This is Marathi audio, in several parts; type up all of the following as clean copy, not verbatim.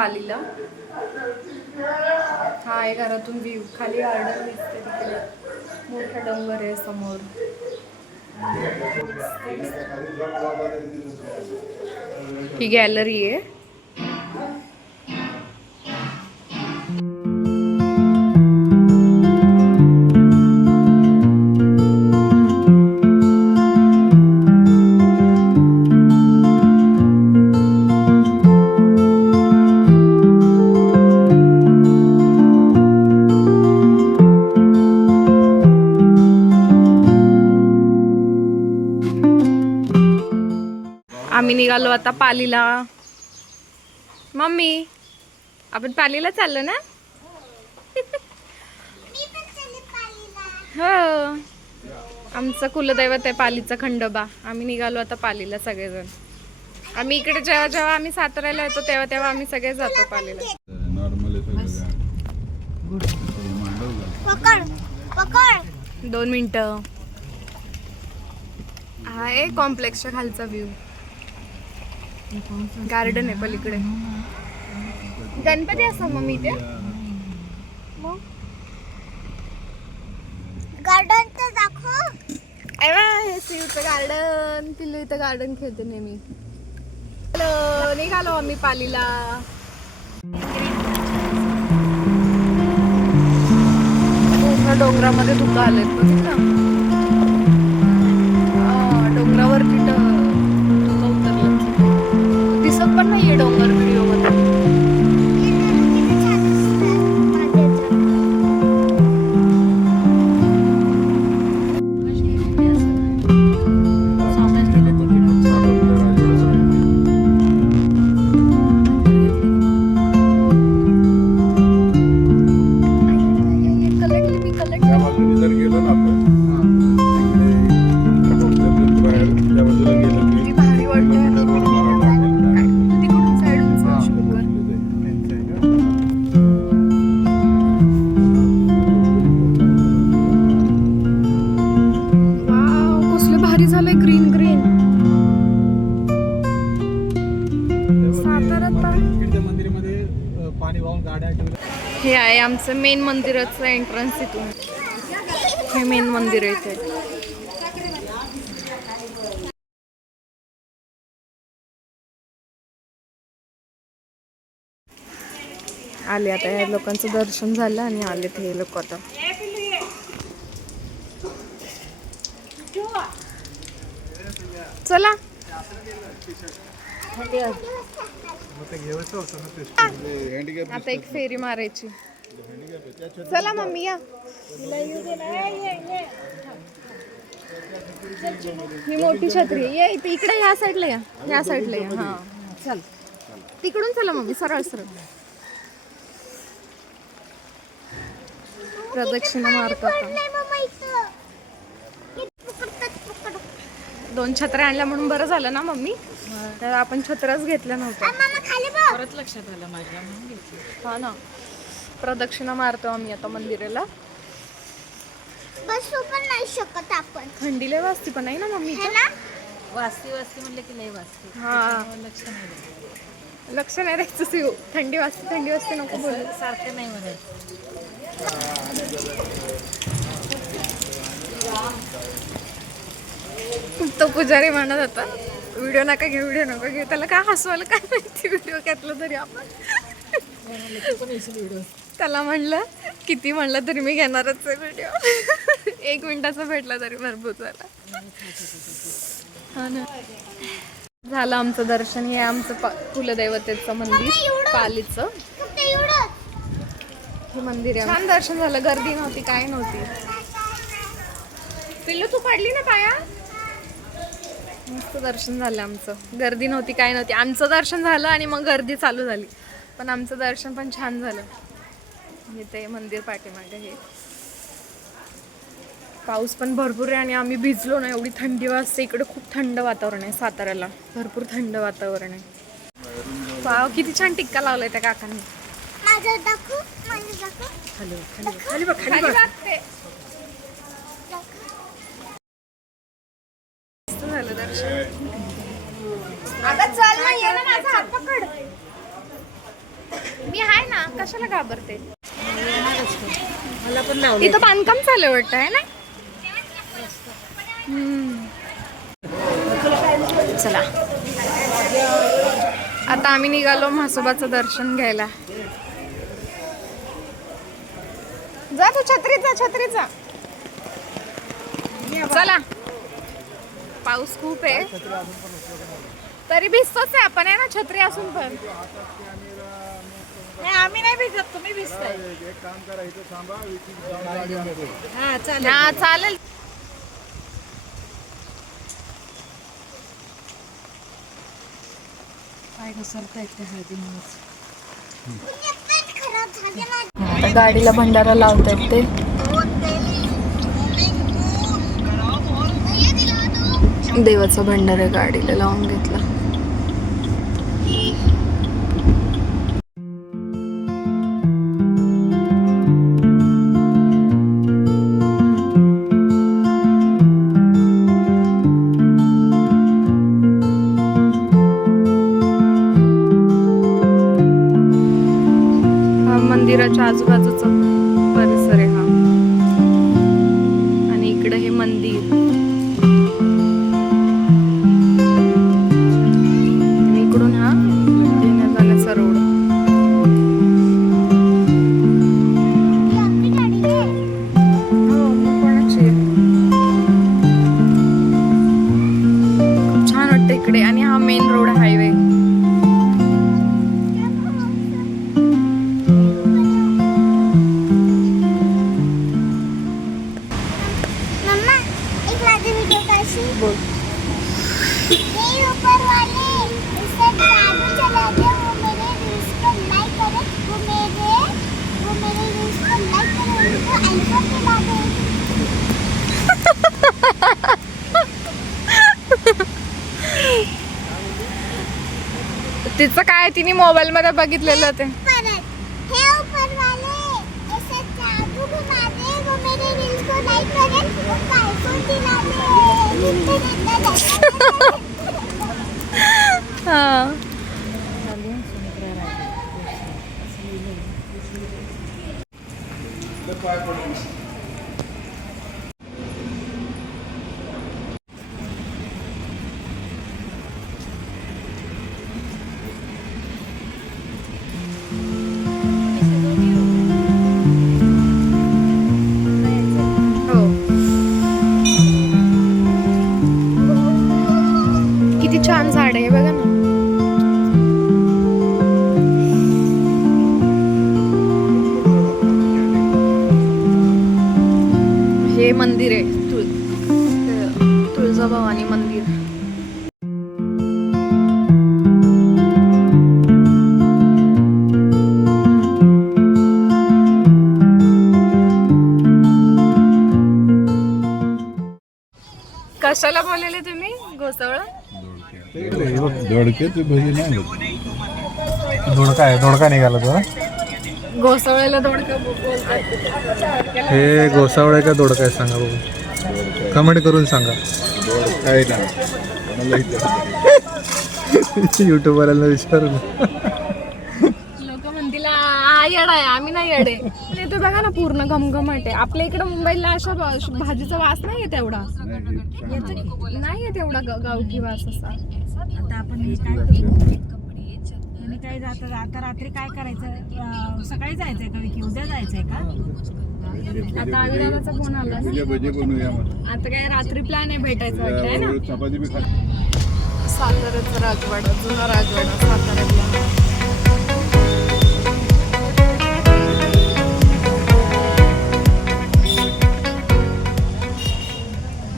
पालीला. हा आहे घरातून व्ह्यू. खाली गार्डन दिसते तिकडे, मोठा डोंगर आहे समोर. ही गॅलरी आहे. आम्ही निघालो आता पालीला. मम्मी आपण पालीला चाललो ना. हो, आमचं कुलदैवत आहे पालीचा खंडोबा. आम्ही निघालो आता पालीला सगळेजण. आम्ही इकडे जेव्हा जेव्हा आम्ही साताऱ्याला येतो तेव्हा तेव्हा आम्ही सगळे जातो पालीला. 2 मिनिटं. हा आहे कॉम्प्लेक्सच्या खालचा व्ह्यू. गार्डन आहे पलीकडे. गणपती असतो मग मी इथे. मग गार्डन तर दाखव. हे शिवचं गार्डन. पिल्लू इथं गार्डन खेळते नेहमी. हॅलो, निघालो आम्ही पालीला. डोंगरामध्ये धुकं आलेत बघितलं. डोंगरावरती धुकं उतरलं. दिसत पण नाहीये डोंगर व्हिडिओ मध्ये. हे आहे आमचं मेन मंदिराचं एंट्रन्स. इथून हे मेन मंदिर आहे. इथे आले आता. ह्या लोकांचं दर्शन झालं आणि आलेत हे लोक आता. चला आता एक फेरी मारायची. चला मम्मी या. ही मोठी छत्री ये. इकडे ह्या साईडला या. ह्या साईडला या. हा चल तिकडून चला मम्मी. सरळ सरळ प्रदक्षिणा मारतो आता. 2 छत्र्या आणल्या म्हणून बरं झालं ना मम्मी. तर आपण छत्रच घेतल्या नव्हत्या. परत लक्षात आलं माझ्या म्हणून घेतलं. हा ना. प्रदक्षिणा मारतो आम्ही आता मंदिराला. बसू पण नाही शकत आपण. थंडी लय वाजती पण आहे ना मम्मी. वाजती वाजती म्हणलं की लय वाजती. हा लक्ष नाही द्यायचं. लक्ष नाही द्यायचं शिव. थंडी वाजते नको बोलू. सारखं नाही म्हणायचं. तो पुजारी म्हणत होता व्हिडिओ नका घेऊ. त्याला काय हसू आलं काय माहिती. व्हिडिओ घेतलं तरी आपण. त्याला म्हणलं किती म्हणलं तरी मी घेणारच आहे व्हिडिओ. 1 मिनिटाचा भेटला तरी भरपूर झाला. हा ना. झालं आमचं दर्शन. हे आमचं कुलदैवतेचं मंदिर पालीचं. हे मंदिर आहे. छान दर्शन झालं. गर्दी नव्हती काय नव्हती. पिल्लू तू पडली ना पाया. मस्त दर्शन झालं आमचं. गर्दी नव्हती काय नव्हती. आमचं दर्शन झालं आणि मग गर्दी चालू झाली. पण आमचं दर्शन पण छान झालं. इथे मंदिर पाठीमागे हे. पाऊस पण भरपूर आहे आणि आम्ही भिजलो ना. एवढी थंडी वाजते. इकडे खूप थंड वातावरण आहे साताऱ्याला. भरपूर थंड वातावरण आहे. वाव किती छान टिक्का लावलाय त्या काकांनी. खाली बघ. झालं दर्शन. आता चल ना. ये ना माझा हात पकड. मी आहे ना, कशाला घाबरते. येणारच तो. मला पण लावलं इथं बांधकाम चालू वाटतं आहे ना. चला आता आम्ही निघालो म्हसोबाचं दर्शन घ्यायला. जा तू छत्रीचा. चला पाऊस खूप आहे तरी भिजतोच आहे आपण आहे ना, छत्री असून पण. नाही, आम्ही नाही भिजत, तुम्ही भिजताय. हा चालेल. हा चालेल. काय घसरतायत त्या हळदीमुळेच. आता गाडीला भंडारा लावतात ते. देवाचा भंडारा गाडीला लावून घेतला. मंदिराच्या आजूबाजूचा परिसर आहे हा, आणि इकडे हे मंदिर, आणि इकडून हा येण्या जाण्याचा रोड. खूप छान वाटतं इकडे, आणि हा मेन रोड हायवे. बोल. ऊपर वाले इससे जादू चलाते वो मेरे रील्स को लाइक करे, वो मेरे रील्स को लाइक करे, उनको आईफोन दिला दे. तिचं काय, तिने मोबाईल मध्ये बघितलेलं ते. परत हे ऊपर वाले ऐसे जादू घुमा दे, वो मेरे रील्स को लाइक करे, उनको आईफोन दिला दे. हा हो. किती छान झाड आहे बघा ना. हे मंदिर आहे तुळजाभवानी मंदिर. कशाला बोललेले तुम्ही घोसवळ? दोडक्याची भजी नाही दोडका निघाला तो. घोसवळ्याला दोडकं बोलतात. हे घोसावळ आहे का दोडका आहे सांगा बघू, कमेंट करून सांगा. युट्यूबवाल्यांना विचारून. लोक म्हणतील हा येडा आहे, आम्ही नाही येडे. ते बघा ना पूर्ण घमघमाट आहे. आपल्या इकडे मुंबईला अशा भाजीचा वास नाही येत एवढा, नाही येत एवढा गावठी वास असा. आता आपण हे काय करू? आणि काय जातं आता रात्री काय करायचं? सकाळी जायचंय का की उद्या जायचंय का? आता अविरामाचा फोन आला ना, आता काय रात्री प्लॅन आहे भेटायचं वाटतंय ना. साताऱ्याचा राजवाडा, जुना राजवाडा साताऱ्यातला.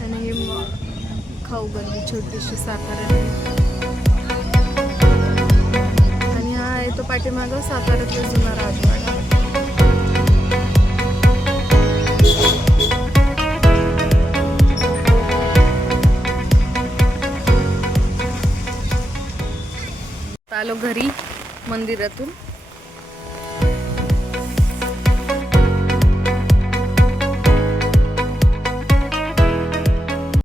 आणि हे खाऊ गल्ली छोटीशी साताऱ्यात. आणि हा आहे तो पाठीमागं साताऱ्यातला जुना राजवाडा. आलो घरी मंदिरातून.